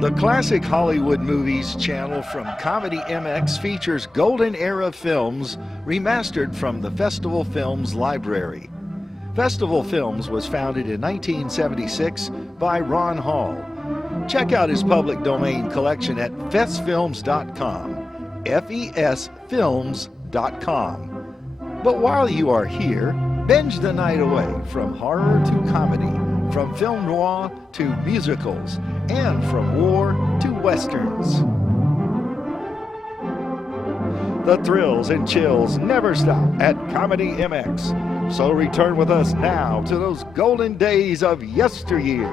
The Classic Hollywood Movies channel from Comedy MX features golden era films remastered from the Festival Films library. Festival Films was founded in 1976 by Ron Hall. Check out his public domain collection at festfilms.com, fesfilms.com. But while you are here, binge the night away from horror to comedy, from film noir to musicals, and from war to westerns. The thrills and chills never stop at Comedy MX. So return with us now to those golden days of yesteryear.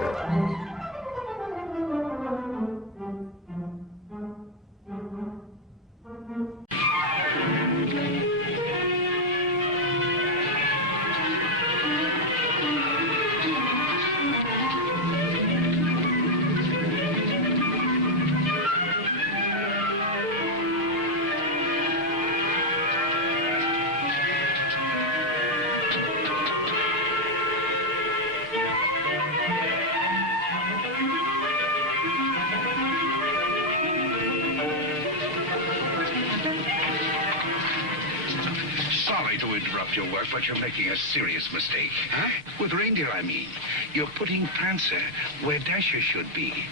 Sorry to interrupt your work, but you're making a serious mistake. Huh? With reindeer, I mean. You're putting Prancer where Dasher should be.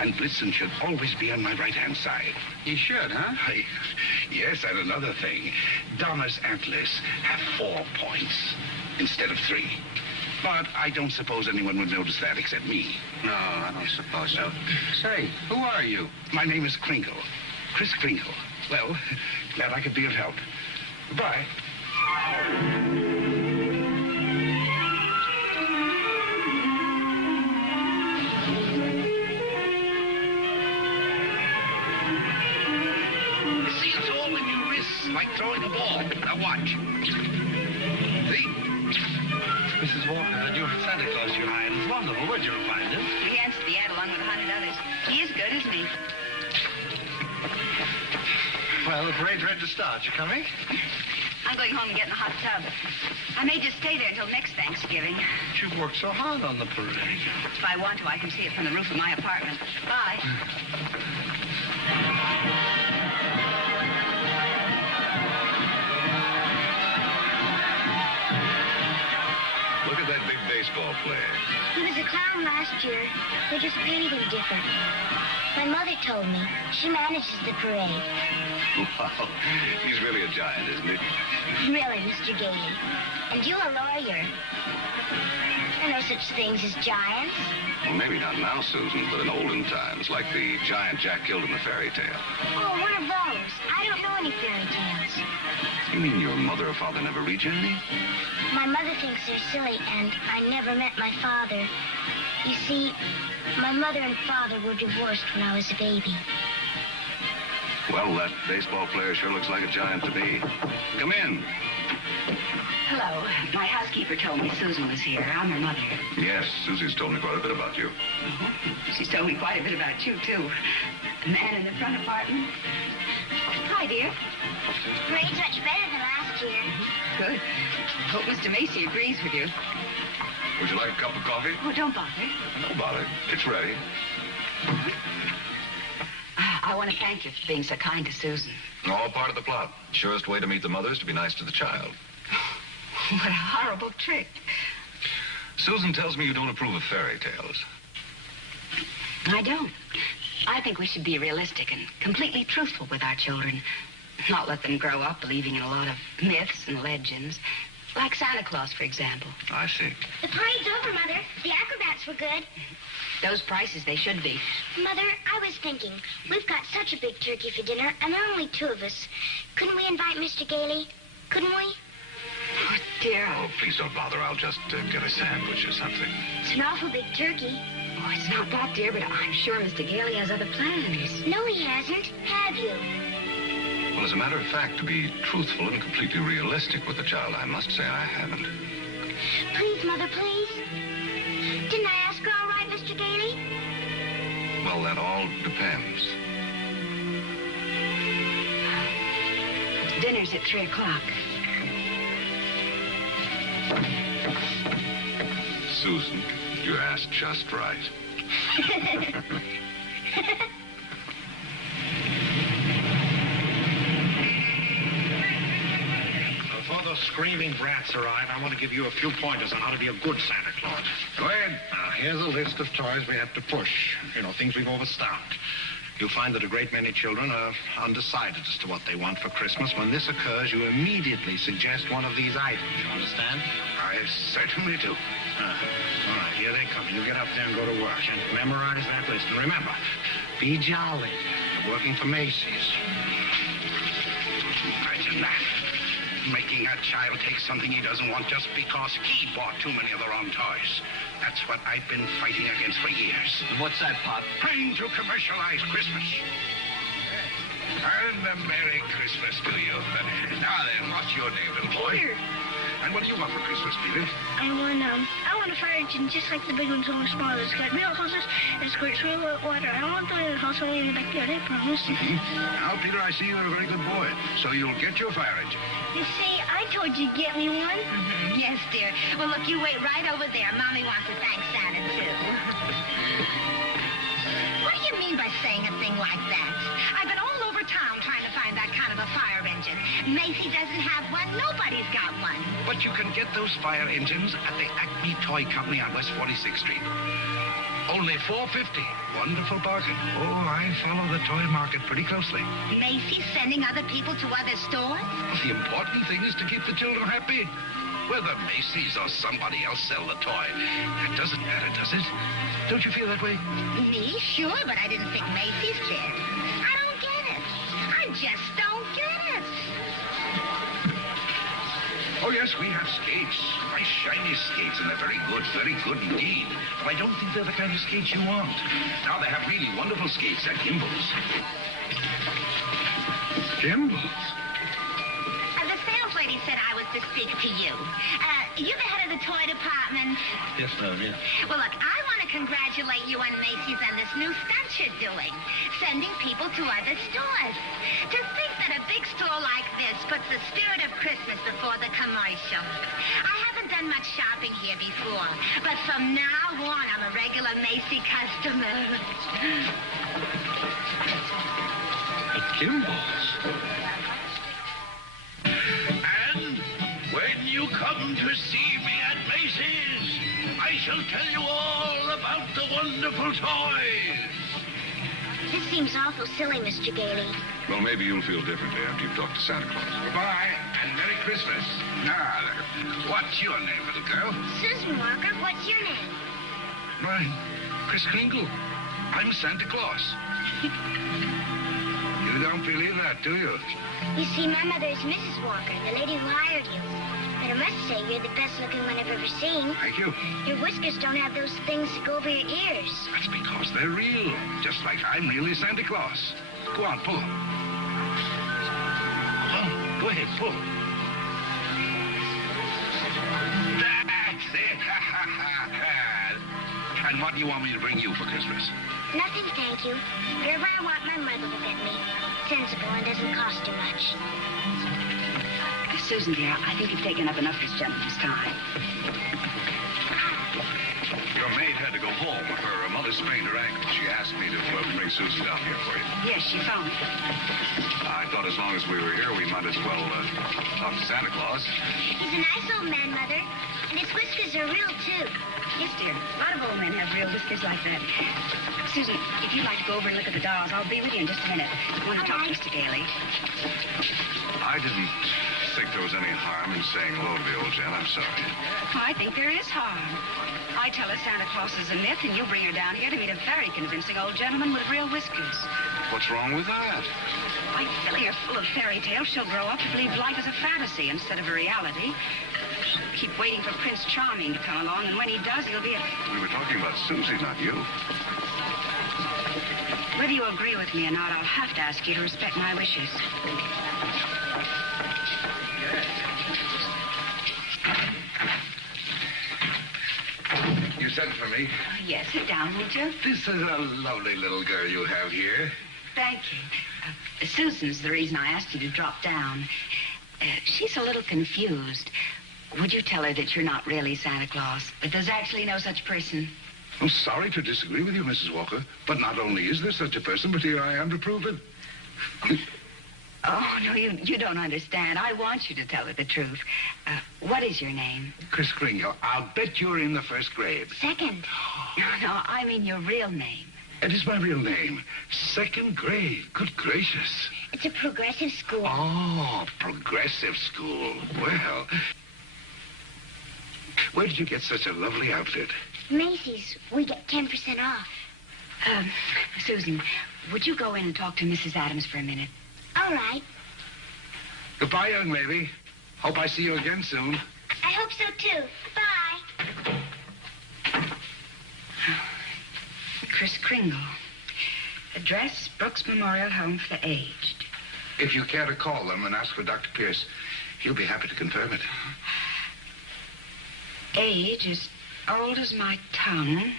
And Blitzen should always be on my right-hand side. He should, huh? Yes, and another thing. Donna's antlers have 4 points instead of 3. But I don't suppose anyone would notice that except me. No, I don't suppose so. Say, who are you? My name is Kringle. Kris Kringle. Well, glad I could be of help. Goodbye. See, it's all in your wrists, like throwing a ball. Now watch. See? Mrs. Walker, the new Santa Claus you're hiring is wonderful. Where'd you find him? We answered the ad along with 100 others. He is good, isn't he? Well, the parade's ready to start. You coming? I'm going home and getting a hot tub. I may just stay there until next Thanksgiving. You've worked so hard on the parade. If I want to, I can see it from the roof of my apartment. Bye. Look at that big baseball player. He was a clown last year. They just painted him different. My mother told me. She manages the parade. Wow. He's really a giant, isn't he? Really, Mr. Gailey. And you a lawyer. There are no such things as giants. Well, maybe not now, Susan, but in olden times, like the giant Jack killed in the fairy tale. Oh, one of those. I don't know any fairy tales. You mean your mother or father never read you any? My mother thinks they're silly, and I never met my father. You see, my mother and father were divorced when I was a baby. Well, that baseball player sure looks like a giant to me. Come in. Hello. My housekeeper told me Susan was here. I'm her mother. Yes, Susie's told me quite a bit about you. She's told me quite a bit about you, too. The man in the front apartment. Hi, dear. Parade's much better than last year. Good. Hope Mr. Macy agrees with you. Would you like a cup of coffee? Oh, don't bother. No bother. It's ready. I want to thank you for being so kind to Susan. All part of the plot. Surest way to meet the mother is to be nice to the child. What a horrible trick. Susan tells me you don't approve of fairy tales. I don't. I think we should be realistic and completely truthful with our children. Not let them grow up believing in a lot of myths and legends. Like Santa Claus, for example. I see. The parade's over, Mother. The acrobats were good. Those prices, they should be. Mother, I was thinking, we've got such a big turkey for dinner, and there are only 2 of us. Couldn't we invite Mr. Gailey? Couldn't we? Oh, dear. Oh, please don't bother. I'll just get a sandwich or something. It's an awful big turkey. Oh, it's not that, dear, but I'm sure Mr. Gailey has other plans. No, he hasn't. Have you? Well, as a matter of fact, to be truthful and completely realistic with the child, I must say I haven't. Please, Mother, please. Didn't I ask her all right, Mr. Gailey? Well, that all depends. Dinner's at 3 o'clock. Susan, you asked just right. screaming brats arrive, I want to give you a few pointers on how to be a good Santa Claus. Go ahead. Now, here's a list of toys we have to push. You know, things we've overstocked. You'll find that a great many children are undecided as to what they want for Christmas. When this occurs, you immediately suggest one of these items. You understand? I certainly do. All right, here they come. You get up there and go to work and memorize that list. And remember, be jolly. You're working for Macy's. Imagine that. Making a child take something he doesn't want just because he bought too many of the wrong toys. That's what I've been fighting against for years. And what's that, Pop? Trying to commercialize Christmas. And a Merry Christmas to you. Now then, what's your name, little boy? Peter. And what do you want for Christmas, Peter? I want a fire engine just like the big ones, only smaller. It's got real hoses and squirts real water. I want the little house only in the backyard, I promise. Now, Peter, I see you're a very good boy. So you'll get your fire engine. You see, I told you to get me one. Yes, dear. Well, look, you wait right over there. Mommy wants to thank Santa, too. What do you mean by saying a thing like that? I've been all over town trying to find that kind of a fire engine. Macy doesn't have one. Nobody's got one. But you can get those fire engines at the Acme Toy Company on West 46th Street. Only $4.50. Wonderful bargain. Oh, I follow the toy market pretty closely. Macy's sending other people to other stores? The important thing is to keep the children happy. Whether Macy's or somebody else sell the toy, that doesn't matter, does it? Don't you feel that way? Me? Sure, but I didn't think Macy's cared. I don't get it. I just don't get it. Oh, yes, we have skates. Nice, shiny skates, and they're very good indeed. But I don't think they're the kind of skates you want. Now, they have really wonderful skates at Gimbals. Gimbals? The sales lady said I was to speak to you. You're the head of the toy department. Yes, ma'am, yeah. Well, look, I want to congratulate you on Macy's and this new stunt you're doing, sending people to other stores. To think that a big store like this puts the spirit of Christmas before the commercial. I haven't done much shopping here before, but from now on, I'm a regular Macy customer. At Gimbals? And when you come to see me at Macy's, I shall tell you all about the wonderful toys. This seems awful silly, Mr. Gailey. Well, maybe you'll feel differently after you've talked to Santa Claus. Goodbye, and Merry Christmas. Now, what's your name, little girl? Susan Walker, what's your name? Mine, Kris Kringle. I'm Santa Claus. You don't believe that, do you? You see, my mother is Mrs. Walker, the lady who hired you. But I must say, you're the best-looking one I've ever seen. Thank you. Your whiskers don't have those things that go over your ears. That's because they're real, just like I'm really Santa Claus. Go on, pull. Oh, go ahead, pull. That's it. And what do you want me to bring you for Christmas? Nothing, thank you. Whatever I want, my mother will get me. Sensible and doesn't cost too much. Susan, dear, I think you've taken up enough of this gentleman's time. Your maid had to go home. Her mother sprained her ankle. She asked me to bring Susan down here for you. Yes, she phoned. I thought as long as we were here, we might as well talk to Santa Claus. He's a nice old man, Mother. And his whiskers are real, too. Yes, dear. A lot of old men have real whiskers like that. Susan, if you'd like to go over and look at the dolls, I'll be with you in just a minute. I want to talk to Mr. Gailey. I didn't think there was any harm in saying hello to the old gent. I'm sorry. I think there is harm. I tell her Santa Claus is a myth, and you bring her down here to meet a very convincing old gentleman with real whiskers. What's wrong with that? By filling her full of fairy tales, she'll grow up to believe life is a fantasy instead of a reality. She'll keep waiting for Prince Charming to come along, and when he does, he'll be a... We were talking about Susie, not you. Whether you agree with me or not, I'll have to ask you to respect my wishes. You sent for me? Yes, sit down, won't you? This is a lovely little girl you have here. Thank you. Susan's the reason I asked you to drop down. She's a little confused. Would you tell her that you're not really Santa Claus, but there's actually no such person? I'm sorry to disagree with you, Mrs. Walker, but not only is there such a person, but here I am to prove it. Oh, no, you don't understand. I want you to tell her the truth. What is your name? Kris Kringle. I'll bet you're in the first grade. Second. No, I mean your real name. It is my real name. Second grade. Good gracious. It's a progressive school. Oh, progressive school. Well, where did you get such a lovely outfit? Macy's. We get 10% off. Susan, would you go in and talk to Mrs. Adams for a minute? All right. Goodbye, young lady. Hope I see you again soon. I hope so, too. Bye. Kris Kringle. Address, Brooks Memorial Home for the Aged. If you care to call them and ask for Dr. Pierce, he'll be happy to confirm it. Age as old as my tongue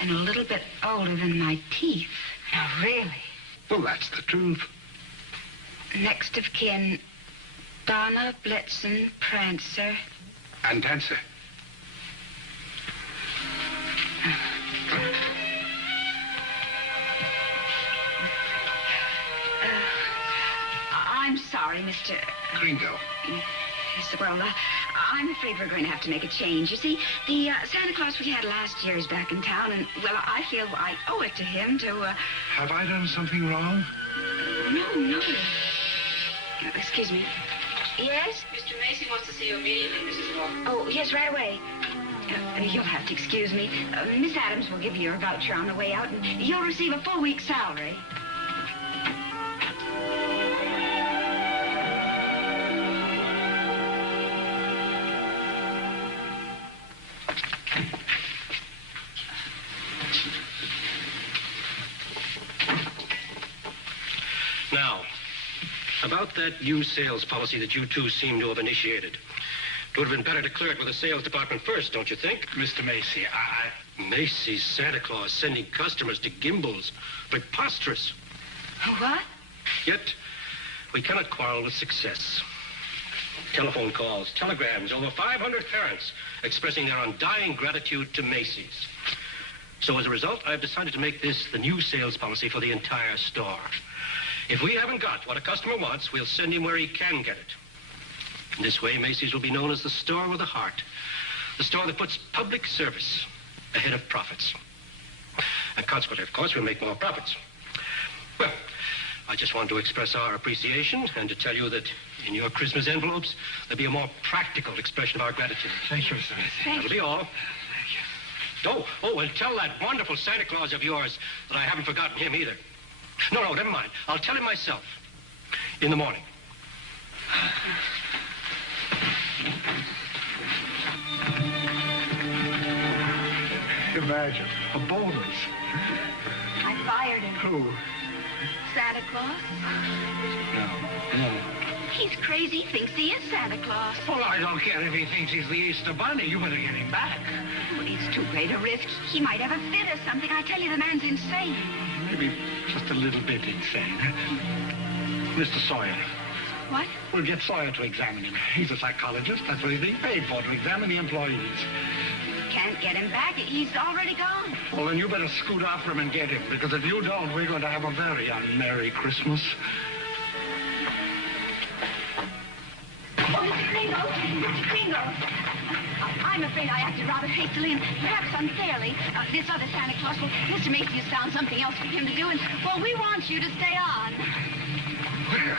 and a little bit older than my teeth. No, really. Well, that's the truth. Next of kin, Donna, Blitzen, Prancer. And Dancer. I'm sorry, Mr. Kringle. Yes, well, I'm afraid we're going to have to make a change. You see, the Santa Claus we had last year is back in town, and, well, I feel I owe it to him to, Have I done something wrong? No. Excuse me. Yes? Mr. Macy wants to see you immediately, Mrs. Walker. Oh, yes, right away. You'll have to excuse me. Miss Adams will give you your voucher on the way out, and you'll receive a full week's salary. Now, about that new sales policy that you two seem to have initiated. It would have been better to clear it with the sales department first, don't you think? Mr. Macy, Macy's Santa Claus sending customers to Gimbel's. Preposterous. What? Yet, we cannot quarrel with success. Telephone calls, telegrams, over 500 parents expressing their undying gratitude to Macy's. So as a result, I've decided to make this the new sales policy for the entire store. If we haven't got what a customer wants, we'll send him where he can get it. In this way, Macy's will be known as the store with a heart. The store that puts public service ahead of profits. And consequently, of course, we'll make more profits. Well, I just want to express our appreciation and to tell you that in your Christmas envelopes, there'll be a more practical expression of our gratitude. Thank you, Mr. Macy. That'll be all. Oh, and tell that wonderful Santa Claus of yours that I haven't forgotten him either. No, never mind. I'll tell him myself. In the morning. Imagine, a bonus. I fired him. Who? Santa Claus? No. He's crazy. Thinks he is Santa Claus. Well, I don't care if he thinks he's the Easter Bunny. You better get him back. Well, it's too great a risk. He might have a fit or something. I tell you, the man's insane. Maybe just a little bit insane. Mr. Sawyer. What? We'll get Sawyer to examine him. He's a psychologist. That's what he's being paid for, to examine the employees. Can't get him back. He's already gone. Well, then you better scoot after him and get him, because if you don't, we're going to have a very unmerry Christmas. Oh, Mr. Kringle. I'm afraid I acted rather hastily and perhaps unfairly. This other Santa Claus, well, Mr. Macy has found something else for him to do, and, well, we want you to stay on. Well,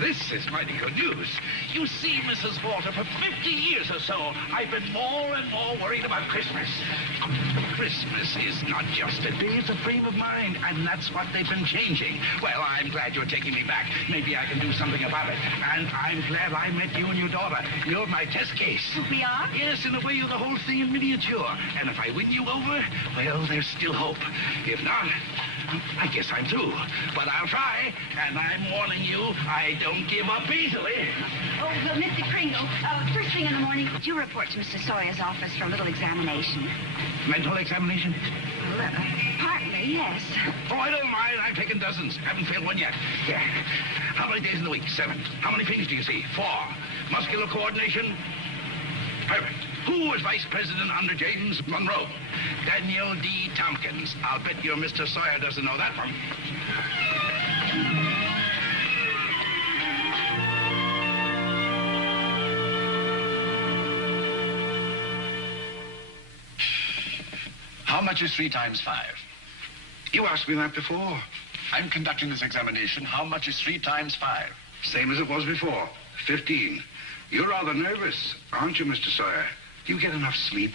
this is mighty good news. You see, Mrs. Walter, for 50 years or so, I've been more and more worried about Christmas. Christmas is not just a day, it's a frame of mind, and that's what they've been changing. Well, I'm glad you're taking me back. Maybe I can do something about it. And I'm glad I met you and your daughter. You're my test case. We are? Yes, in a way, you're the whole thing in miniature. And if I win you over, well, there's still hope. If not, I guess I'm through. But I'll try, and I'm warning you, I don't give up easily. Oh, well, Mr. Kringle, first thing in the morning, would you report to Mr. Sawyer's office for a little examination? Mental examination? Well, partly, yes. Oh, I don't mind. I've taken dozens. Haven't failed one yet. Yeah. How many days in the week? 7. How many things do you see? 4. Muscular coordination? Perfect. Who was vice president under James Monroe? Daniel D. Tompkins. I'll bet your Mr. Sawyer doesn't know that one. much is 3 times 5? You asked me that before. I'm conducting this examination. How much is 3 times 5? Same as it was before. 15. You're rather nervous, aren't you, Mr. Sawyer? Do you get enough sleep?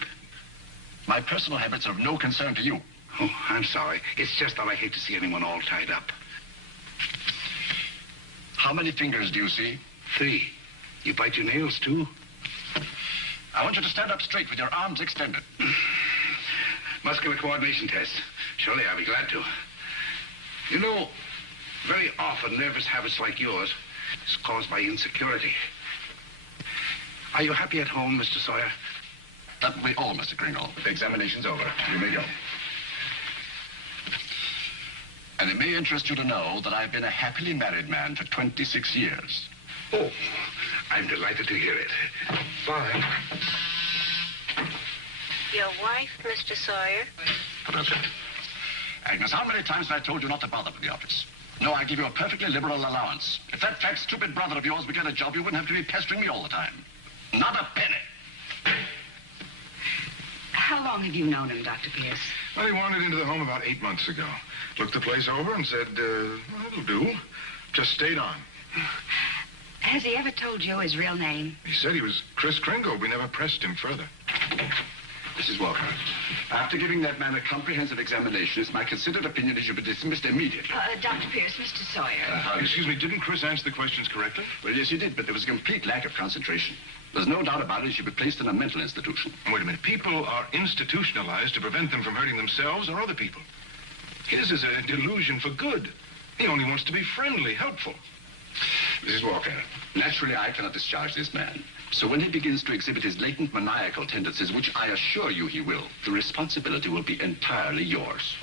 My personal habits are of no concern to you. Oh, I'm sorry. It's just that I hate to see anyone all tied up. How many fingers do you see? 3. You bite your nails, too? I want you to stand up straight with your arms extended. Muscular coordination test. Surely I'll be glad to. You know, very often nervous habits like yours is caused by insecurity. Are you happy at home, Mr. Sawyer? That will be all, Mr. Kringle. The examination's over. You may go. And it may interest you to know that I've been a happily married man for 26 years. Oh, I'm delighted to hear it. Bye. Your wife, Mr. Sawyer? Professor. Agnes, how many times have I told you not to bother with the office? No, I give you a perfectly liberal allowance. If that fat, stupid brother of yours would get a job, you wouldn't have to be pestering me all the time. Not a penny. How long have you known him, Dr. Pierce? Well, he wandered into the home about 8 months ago. Looked the place over and said, well, it'll do. Just stayed on. Has he ever told you his real name? He said he was Kris Kringle. We never pressed him further. Mrs. Walker, after giving that man a comprehensive examination, it's my considered opinion he should be dismissed immediately. Dr. Pierce, Mr. Sawyer. Excuse me, didn't Kris answer the questions correctly? Well, yes, he did, but there was a complete lack of concentration. There's no doubt about it. He should be placed in a mental institution. Wait a minute. People are institutionalized to prevent them from hurting themselves or other people. His is a delusion for good. He only wants to be friendly, helpful. Mrs. Walker, naturally I cannot discharge this man. So when he begins to exhibit his latent maniacal tendencies, which I assure you he will, the responsibility will be entirely yours.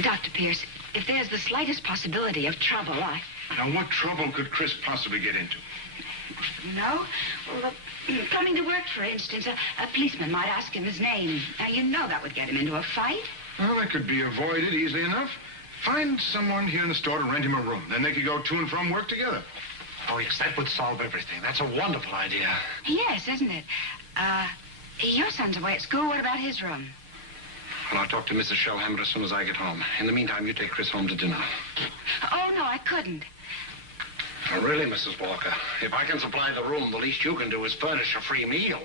Dr. Pierce, if there's the slightest possibility of trouble, Now, what trouble could Kris possibly get into? No? Well, coming to work, for instance, a policeman might ask him his name. Now, you know that would get him into a fight. Well, that could be avoided easily enough. Find someone here in the store to rent him a room. Then they could go to and from work together. Oh, yes, that would solve everything. That's a wonderful idea. Yes, isn't it? Your son's away at school. What about his room? Well, I'll talk to Mrs. Shellhammer as soon as I get home. In the meantime, you take Kris home to dinner. Oh, no, I couldn't. Oh, really, Mrs. Walker? If I can supply the room, the least you can do is furnish a free meal.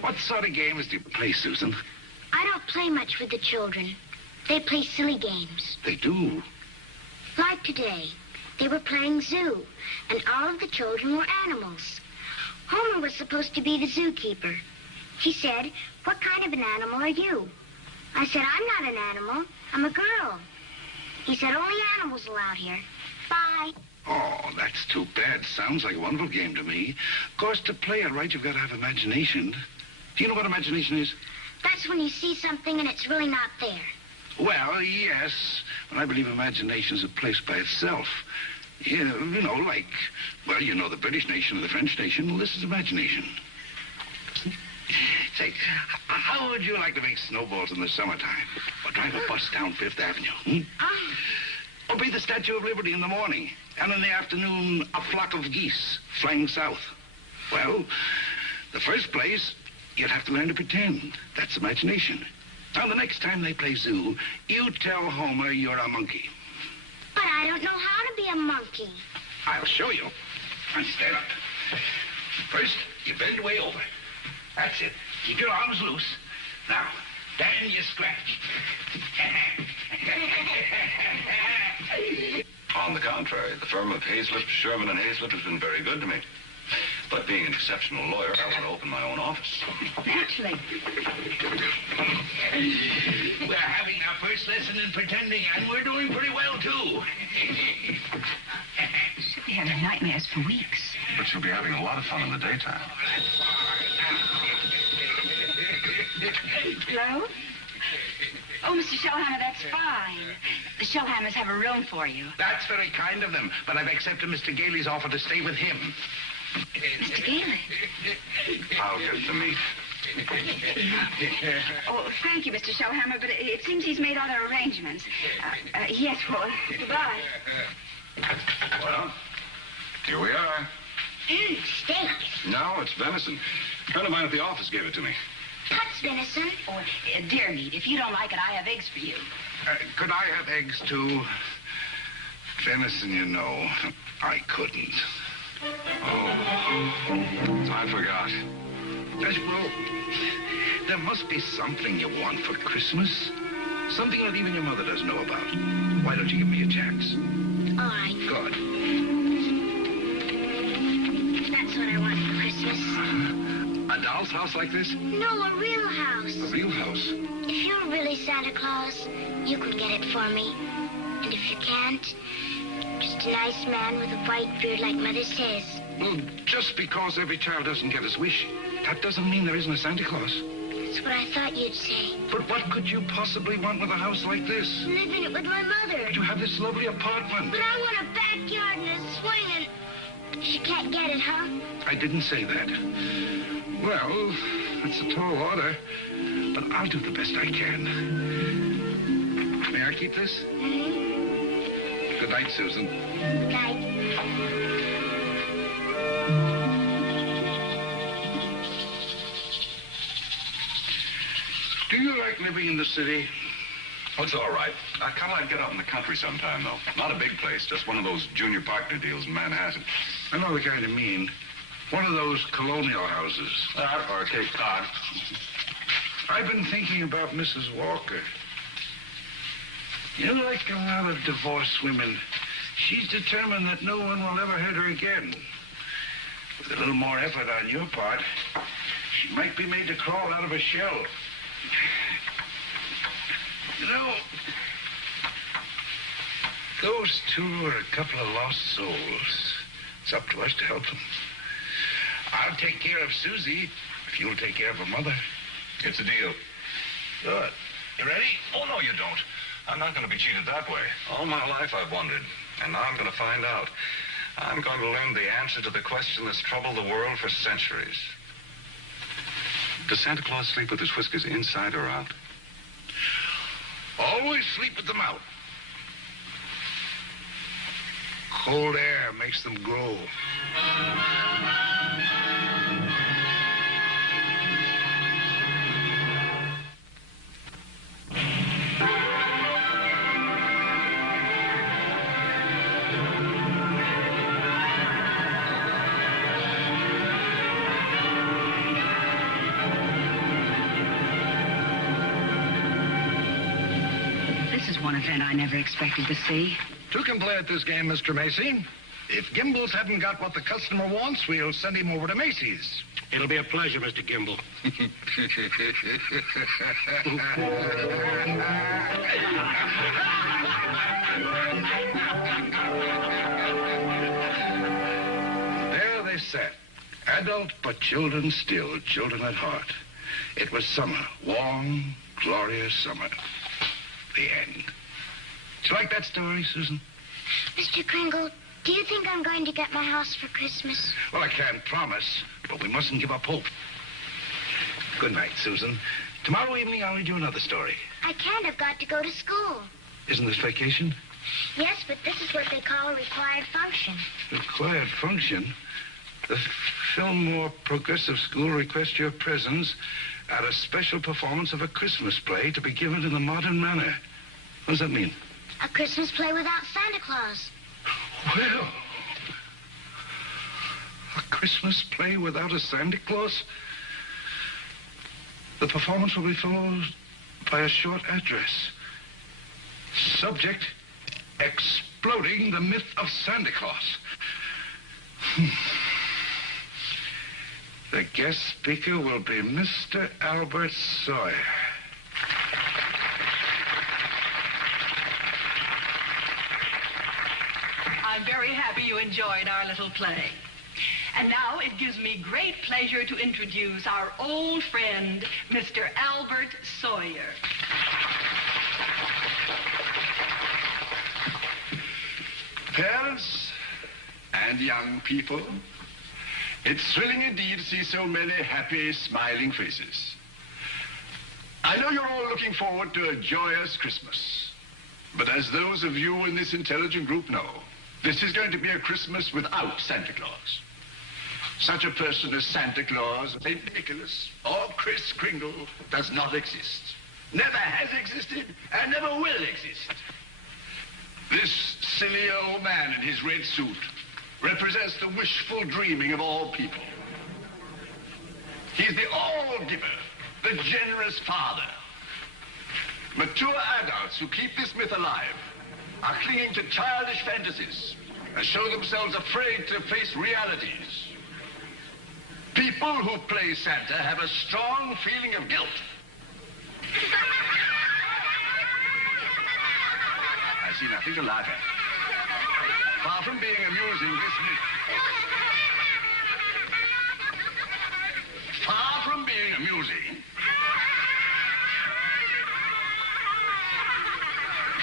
What sort of games do you play, Susan? I don't play much with the children. They play silly games. They do. Like today, they were playing zoo, and all of the children were animals. Homer was supposed to be the zookeeper. He said, "What kind of an animal are you?" I said, "I'm not an animal. I'm a girl." He said, "Only animals allowed here. Bye." Oh, that's too bad. Sounds like a wonderful game to me. Of course, to play it right, you've got to have imagination. Do you know what imagination is? That's when you see something and it's really not there. Well, yes. But I believe imagination is a place by itself. You know, like, well, you know the British nation and the French nation. Well, this is imagination. Say, how would you like to make snowballs in the summertime? Or drive a bus down Fifth Avenue? Or be the Statue of Liberty in the morning, and in the afternoon, a flock of geese flying south? Well, the first place, you'd have to learn to pretend. That's imagination. Now, the next time they play zoo, you tell Homer you're a monkey. But I don't know how to be a monkey. I'll show you. And stand up. First, you bend way over. That's it. Keep your arms loose. Now, then you scratch. On the contrary, the firm of Hazlitt, Sherman, and Hazlitt has been very good to me. But being an exceptional lawyer, I want to open my own office. Naturally. We're having our first lesson in pretending, and we're doing pretty well, too. Should be having nightmares for weeks. But you'll be having a lot of fun in the daytime. Hello? Oh, Mr. Shellhammer, that's fine. The Shellhammers have a room for you. That's very kind of them, but I've accepted Mr. Gailey's offer to stay with him. Mr. Gailey? I'll get the meat. Oh, thank you, Mr. Shellhammer, but it seems he's made other arrangements. Yes, well, goodbye. Well, here we are. Steak. No, it's venison. A friend of mine at the office gave it to me. What's venison? Oh, deer meat. If you don't like it, I have eggs for you. Could I have eggs, too? Venison, you know, I couldn't. Oh, I forgot. Well, there must be something you want for Christmas. Something that even your mother doesn't know about. Why don't you give me a chance? All right. Good. That's what I want for Christmas. A doll's house like this? No, a real house. A real house? If you're really Santa Claus, you can get it for me. And if you can't, just a nice man with a white beard like Mother says. Well, just because every child doesn't get his wish, that doesn't mean there isn't a Santa Claus. That's what I thought you'd say. But what could you possibly want with a house like this? Live in it with my mother. You have this lovely apartment. But I want a backyard and a swing and... She can't get it, huh? I didn't say that. Well, it's a tall order, but I'll do the best I can. May I keep this? Mm-hmm. Good night, Susan. Good night. Do you like living in the city? Oh, it's all right. I kind of like to get out in the country sometime, though. Not a big place, just one of those junior partner deals in Manhattan. I know the kind you mean. One of those colonial houses. Or Cape Cod. I've been thinking about Mrs. Walker. You know, like a lot of divorced women, she's determined that no one will ever hurt her again. With a little more effort on your part, she might be made to crawl out of a shell. You know, those two are a couple of lost souls. It's up to us to help them. I'll take care of Susie if you'll take care of her mother. It's a deal. Good. You ready? Oh, no, you don't. I'm not going to be cheated that way. All my life I've wondered, and now I'm going to find out. I'm going to learn the answer to the question that's troubled the world for centuries. Does Santa Claus sleep with his whiskers inside or out? Always sleep with them out. Cold air makes them grow. One event I never expected to see. Two can play at this game, Mr. Macy. If Gimbals hadn't got what the customer wants, we'll send him over to Macy's. It'll be a pleasure, Mr. Gimble. There they sat. Adult, but children still, children at heart. It was summer, warm, glorious summer. The end. Do you like that story, Susan? Mr. Kringle, do you think I'm going to get my house for Christmas? Well, I can't promise, but we mustn't give up hope. Good night, Susan. Tomorrow evening, I'll read you another story. I can't. I've got to go to school. Isn't this vacation? Yes, but this is what they call a required function. Required function? The Fillmore Progressive School requests your presence at a special performance of a Christmas play to be given in the modern manner. What does that mean? A Christmas play without Santa Claus. Well, a Christmas play without a Santa Claus? The performance will be followed by a short address. Subject, exploding the myth of Santa Claus. The guest speaker will be Mr. Albert Sawyer. I'm very happy you enjoyed our little play. And now it gives me great pleasure to introduce our old friend, Mr. Albert Sawyer. Parents and young people, It's thrilling indeed to see so many happy, smiling faces. I know you're all looking forward to a joyous Christmas. But as those of you in this intelligent group know, this is going to be a Christmas without Santa Claus. Such a person as Santa Claus, St. Nicholas, or Kris Kringle does not exist. Never has existed and never will exist. This silly old man in his red suit represents the wishful dreaming of all people. He's the all-giver, the generous father. Mature adults who keep this myth alive are clinging to childish fantasies and show themselves afraid to face realities. People who play Santa have a strong feeling of guilt. I see nothing to laugh at. Far from being amusing, this myth... Far from being amusing...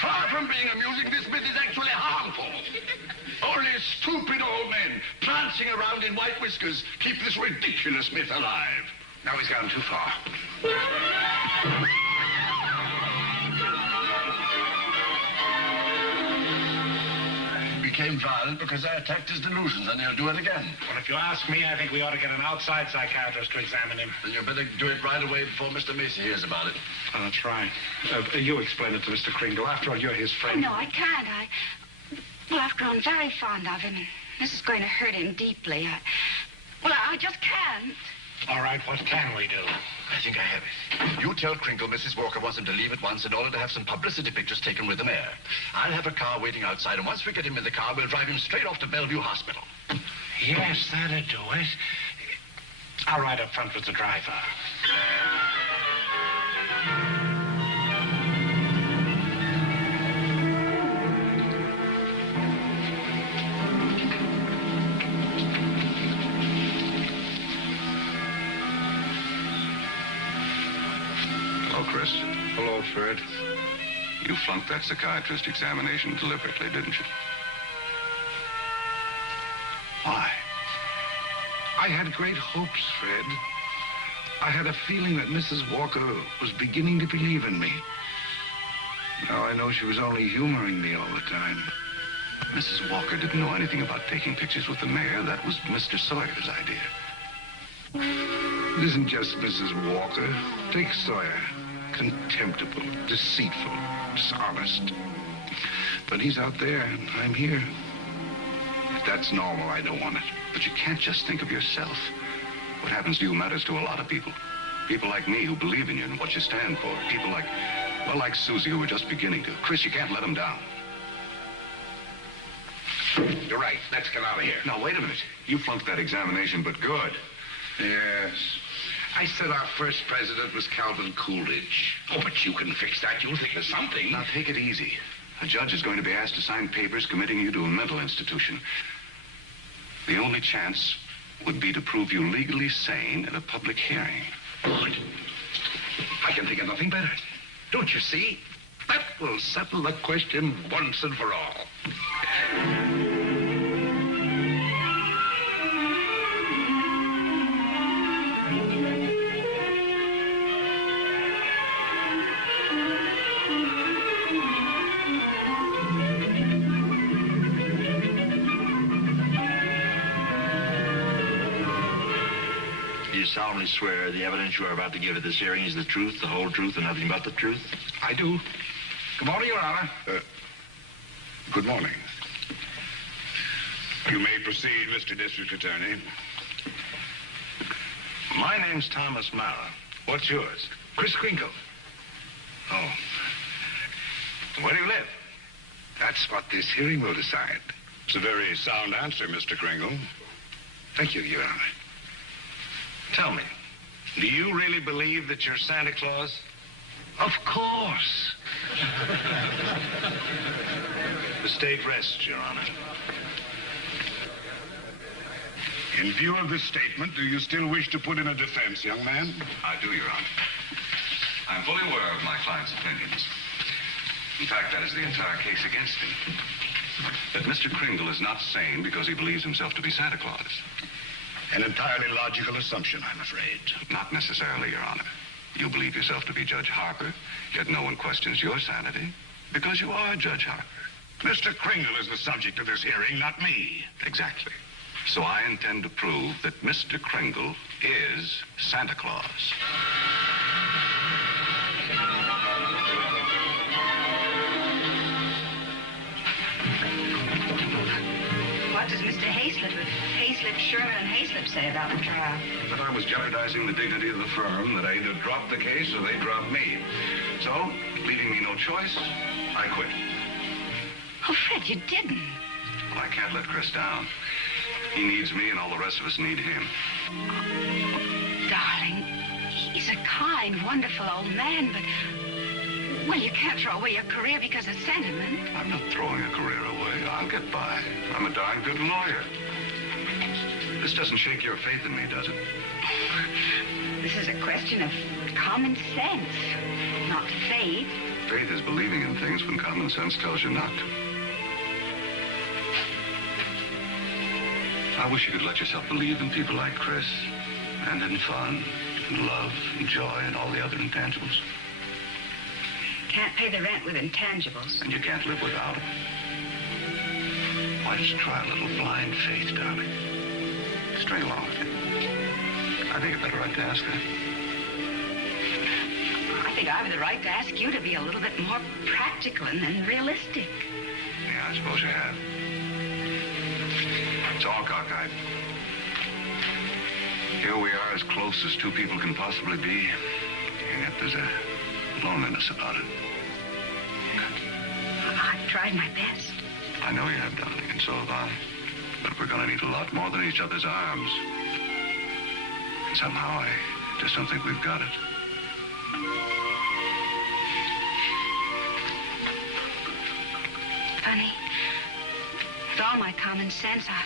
Far from being amusing, this myth is actually harmful. Only stupid old men prancing around in white whiskers keep this ridiculous myth alive. Now he's gone too far. Became violent because I attacked his delusions, and he'll do it again. Well, if you ask me, I think we ought to get an outside psychiatrist to examine him. Then you better do it right away before Mr. Macy hears about it. Oh, that's right. You explain it to Mr. Kringle. After all, you're his friend. No, I can't. Well, after all, I'm very fond of him, and this is going to hurt him deeply. I just can't. All right, what can we do? I think I have it. You tell Kringle Mrs. Walker wants him to leave at once in order to have some publicity pictures taken with the mayor. I'll have a car waiting outside, and once we get him in the car, we'll drive him straight off to Bellevue Hospital. Yes, that'll do it. I'll ride up front with the driver. Chris. Hello, Fred. You flunked that psychiatrist examination deliberately, didn't you? Why? I had great hopes, Fred. I had a feeling that Mrs. Walker was beginning to believe in me. Now I know she was only humoring me all the time. Mrs. Walker didn't know anything about taking pictures with the mayor. That was Mr. Sawyer's idea. It isn't just Mrs. Walker. Take Sawyer. Contemptible, deceitful, dishonest. But he's out there, and I'm here. If that's normal, I don't want it. But you can't just think of yourself. What happens to you matters to a lot of people. People like me who believe in you and what you stand for. People like Susie who are just beginning to. Chris, you can't let them down. You're right. Let's get out of here. Now, wait a minute. You flunked that examination, but good. Yes. I said our first president was Calvin Coolidge. Oh, but you can fix that. You'll think of something. Now, take it easy. A judge is going to be asked to sign papers committing you to a mental institution. The only chance would be to prove you legally sane at a public hearing. Good. I can think of nothing better. Don't you see? That will settle the question once and for all. You solemnly swear the evidence you are about to give at this hearing is the truth, the whole truth, and nothing but the truth? I do. Good morning, Your Honor. Good morning. You may proceed, Mr. District Attorney. My name's Thomas Mara. What's yours? Kris Kringle. Oh. Where do you live? That's what this hearing will decide. It's a very sound answer, Mr. Kringle. Thank you, Your Honor. Tell me, do you really believe that you're Santa Claus? Of course. The state rests, Your Honor. In view of this statement, do you still wish to put in a defense, young man? I do, Your Honor. I'm fully aware of my client's opinions. In fact, that is the entire case against him. That Mr. Kringle is not sane because he believes himself to be Santa Claus. An entirely logical assumption, I'm afraid. Not necessarily, Your Honor. You believe yourself to be Judge Harper, yet no one questions your sanity because you are Judge Harper. Mr. Kringle is the subject of this hearing, not me. Exactly. So I intend to prove that Mr. Kringle is Santa Claus. What does Mr. Hayslip, Sherman, and Hayslip say about the trial? That I was jeopardizing the dignity of the firm, that I either dropped the case or they dropped me. So, leaving me no choice, I quit. Oh, Fred, you didn't. Well, I can't let Kris down. He needs me, and all the rest of us need him. Darling, he's a kind, wonderful old man, but... Well, you can't throw away your career because of sentiment. I'm not throwing a career away. I'll get by. I'm a darn good lawyer. This doesn't shake your faith in me, does it? This is a question of common sense, not faith. Faith is believing in things when common sense tells you not to. I wish you could let yourself believe in people like Kris, and in fun, and love, and joy, and all the other intangibles. Can't pay the rent with intangibles. And you can't live without them. Why just try a little blind faith, darling? String along with it. I think I'd better right to ask her. I think I have the right to ask you to be a little bit more practical and realistic. Yeah, I suppose you have. It's all cockeyed. Here we are, as close as two people can possibly be, and yet there's a loneliness about it. I've tried my best. I know you have, darling, and so have I. But we're going to need a lot more than each other's arms. And somehow I just don't think we've got it. Funny. With all my common sense, I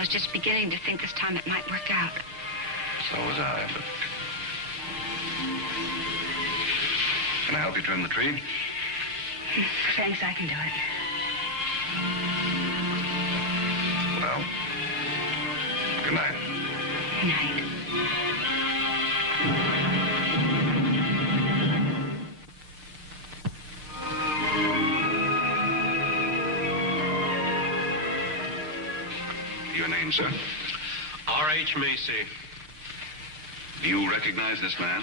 was just beginning to think this time it might work out. So was I, but... Can I help you trim the tree? Thanks, I can do it. Well, good night. Good night. Your name, sir? R.H. Macy. Do you recognize this man?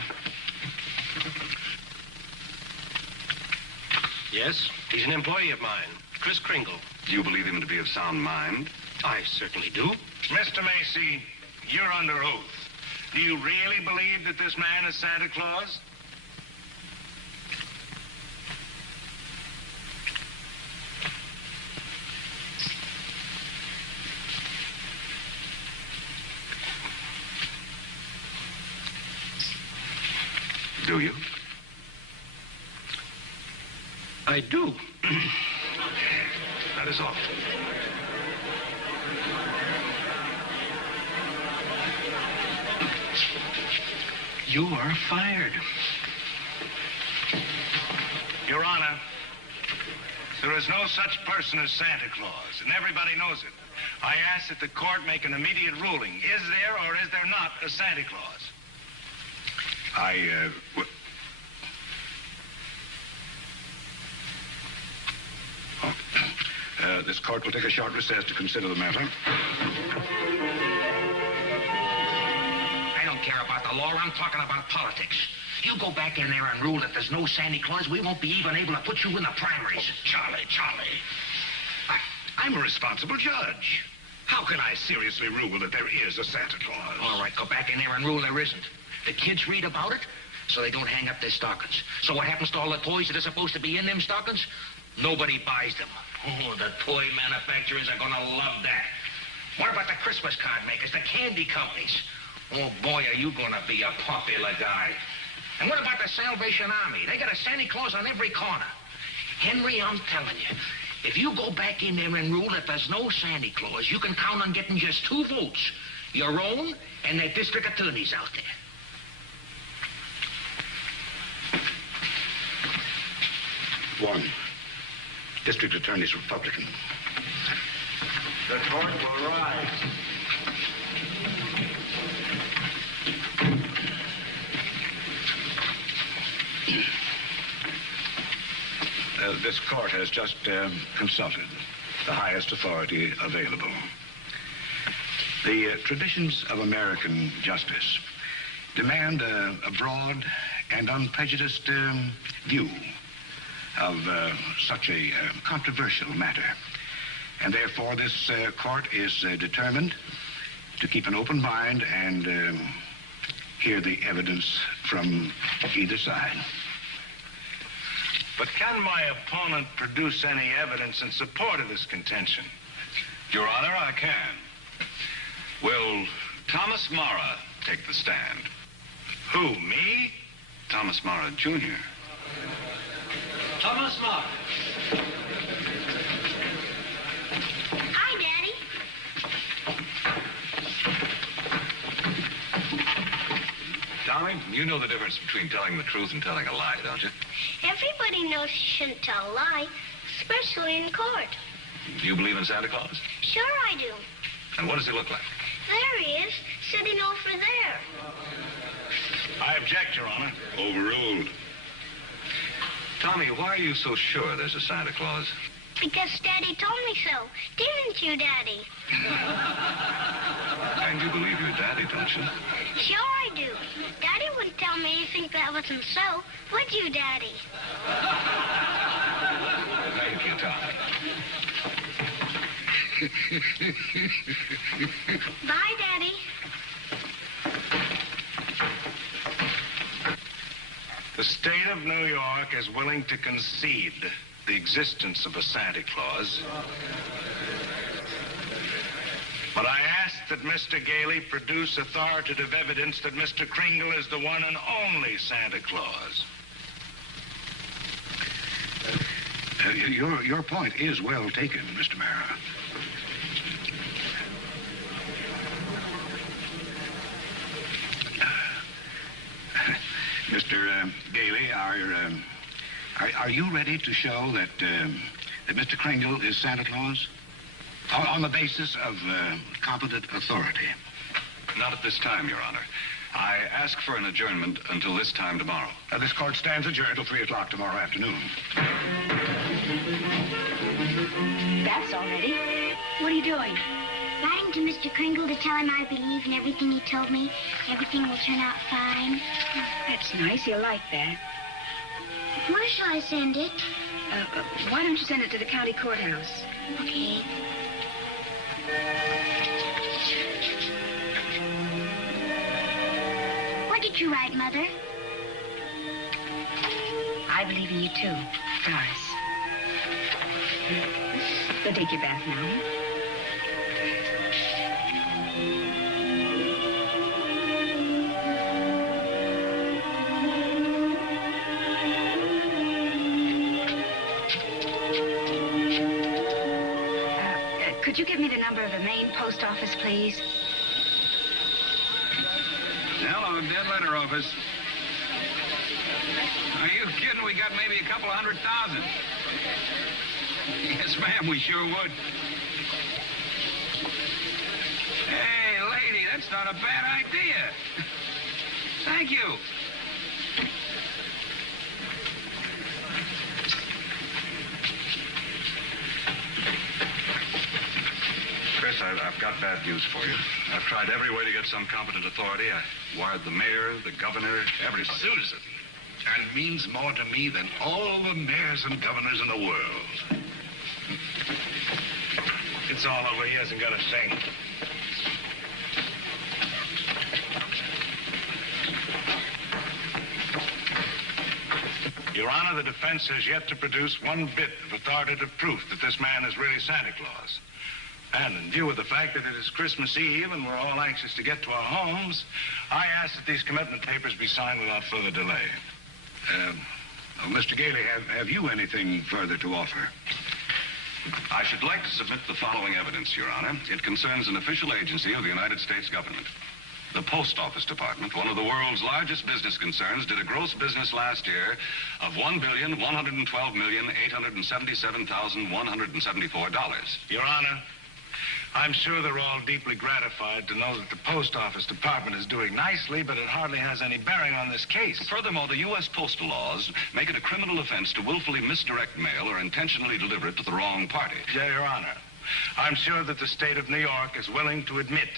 Yes, he's an employee of mine, Kris Kringle. Do you believe him to be of sound mind? I certainly do. Mr. Macy, you're under oath. Do you really believe that this man is Santa Claus? Do you? I do. That is all. You are fired. Your Honor, there is no such person as Santa Claus, and everybody knows it. I ask that the court make an immediate ruling. Is there or is there not a Santa Claus? This court will take a short recess to consider the matter. I don't care about the law. I'm talking about politics. You go back in there and rule that there's no Santa Claus, we won't be even able to put you in the primaries. Charlie. I'm a responsible judge. How can I seriously rule that there is a Santa Claus? All right, go back in there and rule there isn't. The kids read about it, so they don't hang up their stockings. So what happens to all the toys that are supposed to be in them stockings? Nobody buys them. Oh, the toy manufacturers are gonna love that. What about the Christmas card makers, the candy companies? Oh, boy, are you gonna be a popular guy. And what about the Salvation Army? They got a Santa Claus on every corner. Henry, I'm telling you, if you go back in there and rule that there's no Santa Claus, you can count on getting just 2 votes. Your own and the district attorneys out there. One. District Attorney's Republican. The court will rise. This court has just consulted the highest authority available. The traditions of American justice demand a broad and unprejudiced view of such a controversial matter. And therefore, this court is determined to keep an open mind and hear the evidence from either side. But can my opponent produce any evidence in support of this contention? Your Honor, I can. Will Thomas Mara take the stand? Who, me? Thomas Mara, Jr. Thomas Mara. Hi, Daddy. Tommy, you know the difference between telling the truth and telling a lie, don't you? Everybody knows you shouldn't tell a lie, especially in court. Do you believe in Santa Claus? Sure I do. And what does he look like? There he is, sitting over there. I object, Your Honor. Overruled. Tommy, why are you so sure there's a Santa Claus? Because Daddy told me so. Didn't you, Daddy? And you believe your daddy, don't you? Sure I do. Daddy wouldn't tell me anything that wasn't so. Would you, Daddy? Thank you, Tommy. Bye, Daddy. The state of New York is willing to concede the existence of a Santa Claus. But I ask that Mr. Gailey produce authoritative evidence that Mr. Kringle is the one and only Santa Claus. Your point is well taken, Mr. Mara. Mr. Gailey, are you ready to show that Mr. Kringle is Santa Claus? On the basis of competent authority? Not at this time, Your Honor. I ask for an adjournment until this time tomorrow. This court stands adjourned till 3 o'clock tomorrow afternoon. That's already. What are you doing? Writing to Mr. Kringle to tell him I believe in everything he told me. Everything will turn out fine. That's nice. He'll like that. Where shall I send it? Why don't you send it to the county courthouse? Okay. What did you write, Mother? I believe in you, too, Doris. Go take your bath now. Could you give me the number of the main post office, please? Hello, dead letter office. Are you kidding? We got maybe a couple of 100,000. Yes, ma'am, we sure would. Hey, lady, that's not a bad idea. Thank you. Chris, I've got bad news for you. I've tried every way to get some competent authority. I wired the mayor, the governor, everybody. Susan. And means more to me than all the mayors and governors in the world. It's all over. He hasn't got a thing. Your Honor, the defense has yet to produce one bit of authoritative proof that this man is really Santa Claus. And in view of the fact that it is Christmas Eve and we're all anxious to get to our homes, I ask that these commitment papers be signed without further delay. Mr. Gailey, have you anything further to offer? I should like to submit the following evidence, Your Honor. It concerns an official agency of the United States government. The Post Office Department, one of the world's largest business concerns, did a gross business last year of $1,112,877,174. Your Honor, I'm sure they're all deeply gratified to know that the post office department is doing nicely, but it hardly has any bearing on this case. Furthermore, the U.S. postal laws make it a criminal offense to willfully misdirect mail or intentionally deliver it to the wrong party. Yeah, Your Honor. I'm sure that the state of New York is willing to admit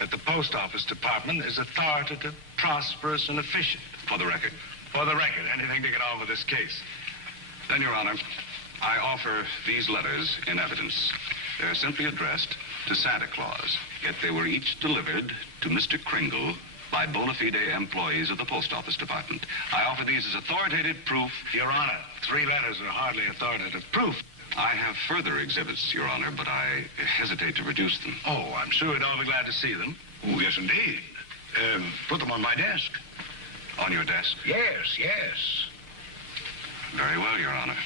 that the post office department is authoritative, prosperous, and efficient. For the record. For the record, anything to get on with this case. Then, Your Honor, I offer these letters in evidence. They're simply addressed to Santa Claus, yet they were each delivered to Mr. Kringle by bona fide employees of the Post Office Department. I offer these as authoritative proof. Your Honor, 3 letters are hardly authoritative proof. I have further exhibits, Your Honor, but I hesitate to produce them. Oh, I'm sure we'd all be glad to see them. Oh, yes, indeed. Put them on my desk. On your desk? Yes, yes. Very well, Your Honor.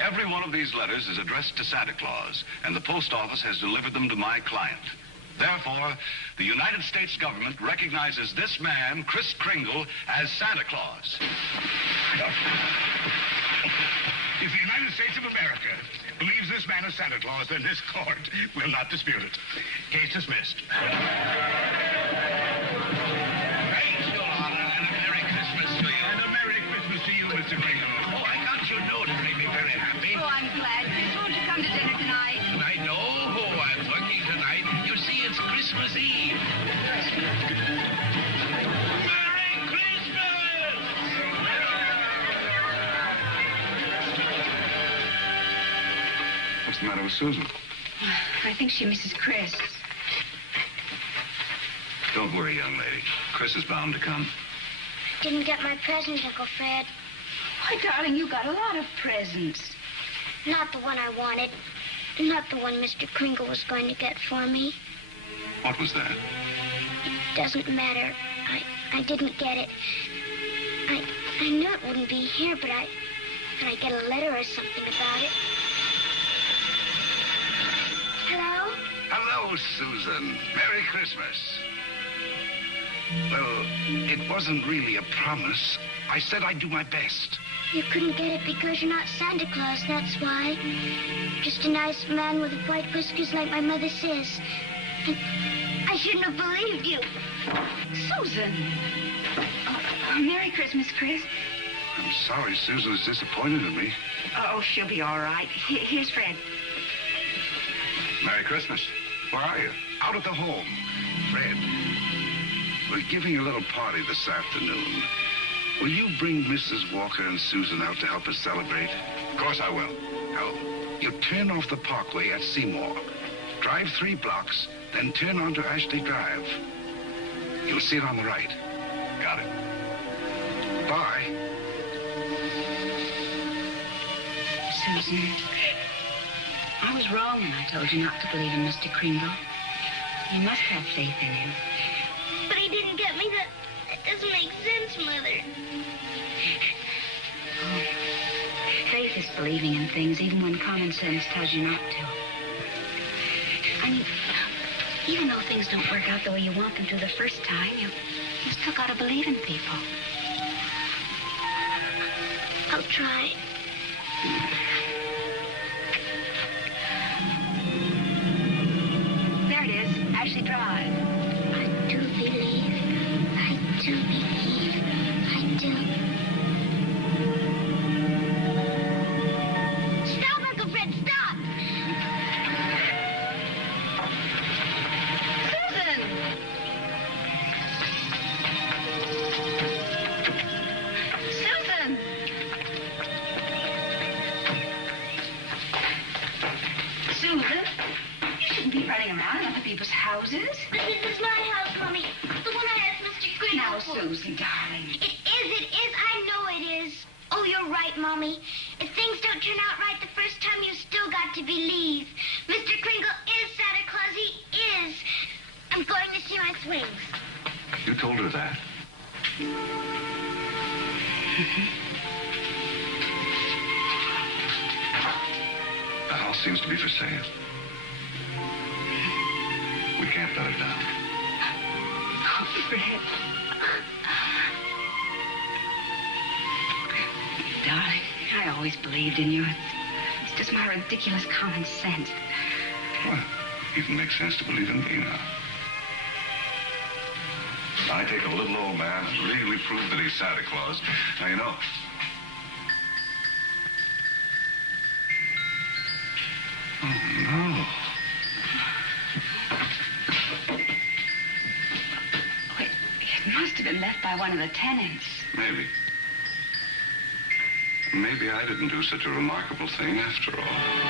Every one of these letters is addressed to Santa Claus, and the post office has delivered them to my client. Therefore, the United States government recognizes this man, Kris Kringle, as Santa Claus. If the United States of America believes this man is Santa Claus, then this court will not dispute it. Case dismissed. Thanks, Your Honor, and a Merry Christmas to you. And a Merry Christmas to you, Mr. Kringle. Oh, I got your note. It made me very happy. Oh, I'm glad. Kris, won't you come to dinner tonight? I know. I'm working tonight. You see, it's Christmas Eve. Merry Christmas! What's the matter with Susan? I think she misses Kris. Don't worry, young lady. Kris is bound to come. Didn't get my present, Uncle Fred. Why, darling, you got a lot of presents. Not the one I wanted. Not the one Mr. Kringle was going to get for me. What was that? It doesn't matter. I didn't get it. I knew it wouldn't be here, but I get a letter or something about it. Hello? Hello, Susan. Merry Christmas. Well, it wasn't really a promise. I said I'd do my best. You couldn't get it because you're not Santa Claus, that's why. Just a nice man with white whiskers like my mother says. And I shouldn't have believed you. Susan. Merry Christmas, Kris. I'm sorry Susan's disappointed in me. Oh, she'll be all right. Here's Fred. Merry Christmas. Where are you? Out at the home. Fred, we're giving a little party this afternoon. Will you bring Mrs. Walker and Susan out to help us celebrate? Of course I will. Now, you turn off the parkway at Seymour. Drive 3 blocks, then turn onto Ashley Drive. You'll see it on the right. Got it. Bye. Susan, I was wrong when I told you not to believe in Mr. Kringle. You must have faith in him. But he didn't get me that. That doesn't make sense, Mother. Oh, faith is believing in things even when common sense tells you not to. I mean, even though things don't work out the way you want them to the first time, you still gotta believe in people. I'll try. There it is, Ashley Drive. I do believe. I do believe. I do. Stop, Uncle Fred, stop! Susan! Susan! Susan? You shouldn't be running around in other people's houses. But this is my house, Mommy. The one I asked Mr. Kringle Now, for. Susan, darling. It is. I know it is. Oh, you're right, Mommy. If things don't turn out right the first time, you still got to believe. Mr. Kringle The house seems to be for sale. We can't let it down. Oh, Fred. Darling, I always believed in you. It's just my ridiculous common sense. Well, it even makes sense to believe in me now. I take a little old man and really prove that he's Santa Claus. Now, you know. Oh, no. Wait, it must have been left by one of the tenants. Maybe. Maybe I didn't do such a remarkable thing after all.